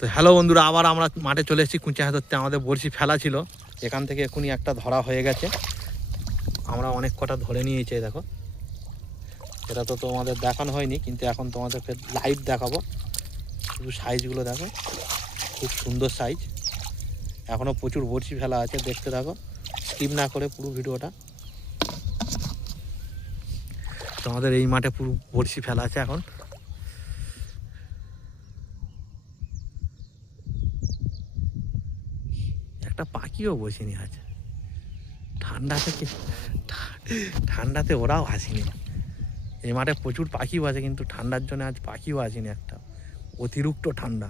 তো হ্যালো বন্ধুরা, আবার আমরা মাঠে চলে এসেছি কুঁচে হাত ধরতে। আমাদের বড়শি ফেলা ছিল, এখান থেকে এখনই একটা ধরা হয়ে গেছে। আমরা অনেক কটা ধরে নিয়েছি, দেখো। এটা তো তোমাদের দেখানো হয়নি, কিন্তু এখন তোমাদেরকে লাইভ দেখাবো। শুধু সাইজগুলো দেখো, খুব সুন্দর সাইজ। এখনও প্রচুর বড়শি ফেলা আছে, দেখতে থাকো, স্কিপ না করে পুরো ভিডিওটা। তোমাদের এই মাঠে পুরো বড়শি ফেলা আছে এখন। একটা পাখিও বসেনি আছে ঠান্ডাতে ওরাও আসেনি। এই মাঠে প্রচুর পাখিও আছে, কিন্তু ঠান্ডার জন্য আজ পাখিও আসেনি একটা। অতিরিক্ত ঠান্ডা।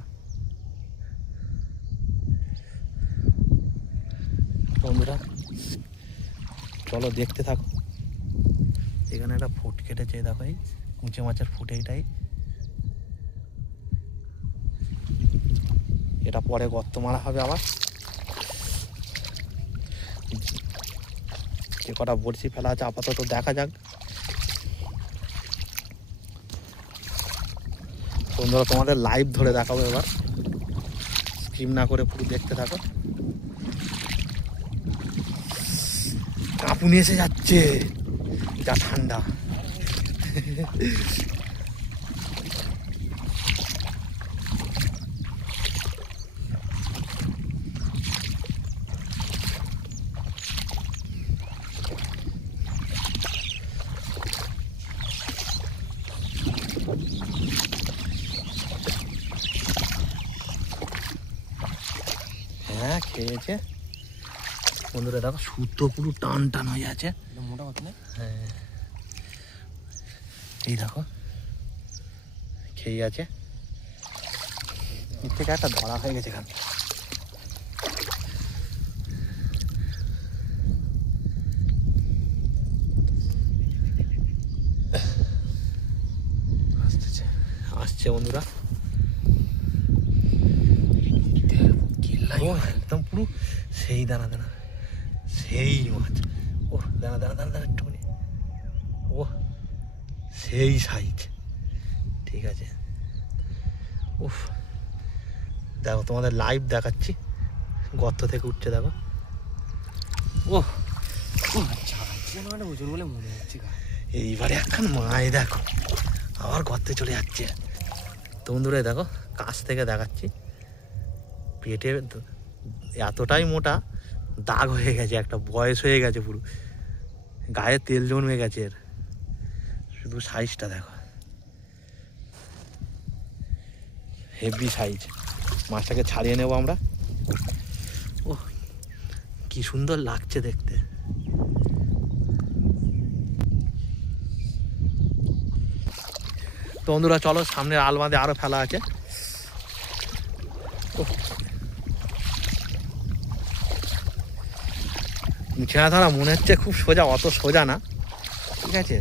বন্ধুরা চলো দেখতে থাকো। এখানে একটা ফুট কেটেছে, দেখো, এই কুঁচে মাছের ফুট এইটাই। এটা পরে গর্ত মারা হবে আবার। যে কটা বড়শি ফেলা আছে আপাতত দেখা যাক। বন্ধুরা তোমাদের লাইভ ধরে দেখাবো এবার, স্কিপ না করে পুরো দেখতে থাকো। কাঁপুনি এসে যাচ্ছে, যা ঠান্ডা। হ্যাঁ খেয়েছে বন্ধুরা, দেখো সুতো পুরো টান টান হয়ে আছে। মোটা কথা না? হ্যাঁ এই দেখো খেয়ে আছে। এর থেকে একটা ধরা হয়ে গেছে এখানে। আসছে বন্ধুরা, একদম পুরো সেই দানা দানা, সেই মাছ। ও দানা দানা দানা দানা একটুখানি, ও সেই সাইজ। ঠিক আছে, উফ দেখো তোমাদের লাইভ দেখাচ্ছি। গর্ত থেকে উঠছে, দেখো। ও ওজন বলে মনে হচ্ছে। এইবারে এখন মাছ দেখো আবার গর্তে চলে যাচ্ছে। তো বন্ধুরা দেখো কাছ থেকে দেখাচ্ছি, পেটে এতটাই মোটা, দাগ হয়ে গেছে, একটা বয়স হয়ে গেছে, পুরো গায়ে তেল জমে গেছে এর। শুধু সাইজটা দেখো, হেভি সাইজ। মাছটাকে ছাড়িয়ে নেবো আমরা। ও কি সুন্দর লাগছে দেখতে। তো বন্ধুরা চলো, সামনের আলমাদে আরো ফেলা আছে। ছেঁড়া ধরা মনে হচ্ছে খুব সোজা, অত সোজা না, ঠিক আছে।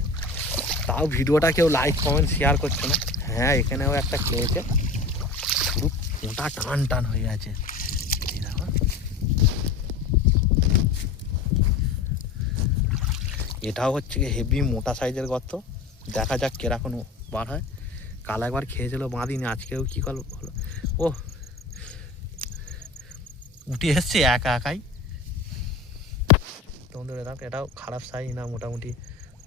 তাও ভিডিওটা কেউ লাইক কমেন্ট শেয়ার করছে না। হ্যাঁ এখানেও একটা খেয়েছে, পুরো মোটা টান টান হয়ে আছে। এটাও হচ্ছে কি হেভি মোটা সাইজের গর্ত। দেখা যাক কিরকম বার হয়। কাল একবার খেয়েছিল বাঁধিনি, আজকেও কি হলো। ও উঠে এসছে একা একাই। তোমাদের এটাও খারাপ সাইজ না, মোটামুটি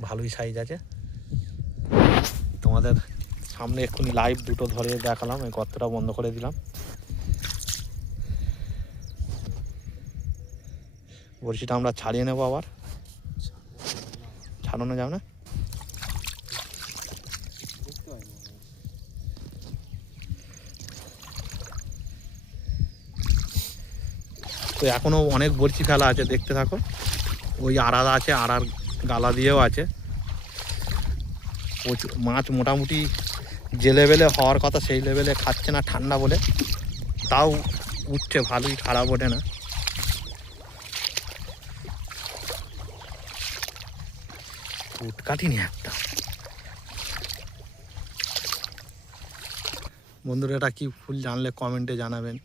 ভালোই সাইজ আছে। তোমাদের সামনে এক্ষুনি লাইভ দুটো ধরে দেখালাম, এই গর্তটা বন্ধ করে দিলাম। বড়শিটা আমরা ছাড়িয়ে নেবো আবার। ছাড়ানো যাবে না, তো এখনো অনেক বড়শি ফেলা আছে, দেখতে থাকো। ওই আড়া আছে, আড়ার গালা দিয়েও আছে প্রচুর মাছ। মোটামুটি যে লেভেলে হওয়ার কথা সেই লেভেলে খাচ্ছে না ঠান্ডা বলে, তাও উঠছে ভালোই, খারাপ ওঠে না। উঠ কাটিনি একটা। বন্ধুরা এটা কি ফুল জানলে কমেন্টে জানাবেন।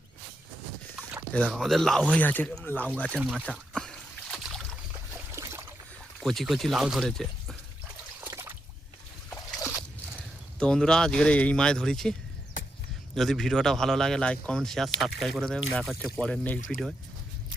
এ দেখো আমাদের লাউ হয়ে আছে, লাউ গাছের মাচা, কচি কচি লাউ ধরেছে। তো বন্ধুরা আজকের এই মাছ ধরেছি, যদি ভিডিওটা ভালো লাগে লাইক কমেন্ট শেয়ার সাবস্ক্রাইব করে দেবেন। দেখা হচ্ছে পরের নেক্সট ভিডিও।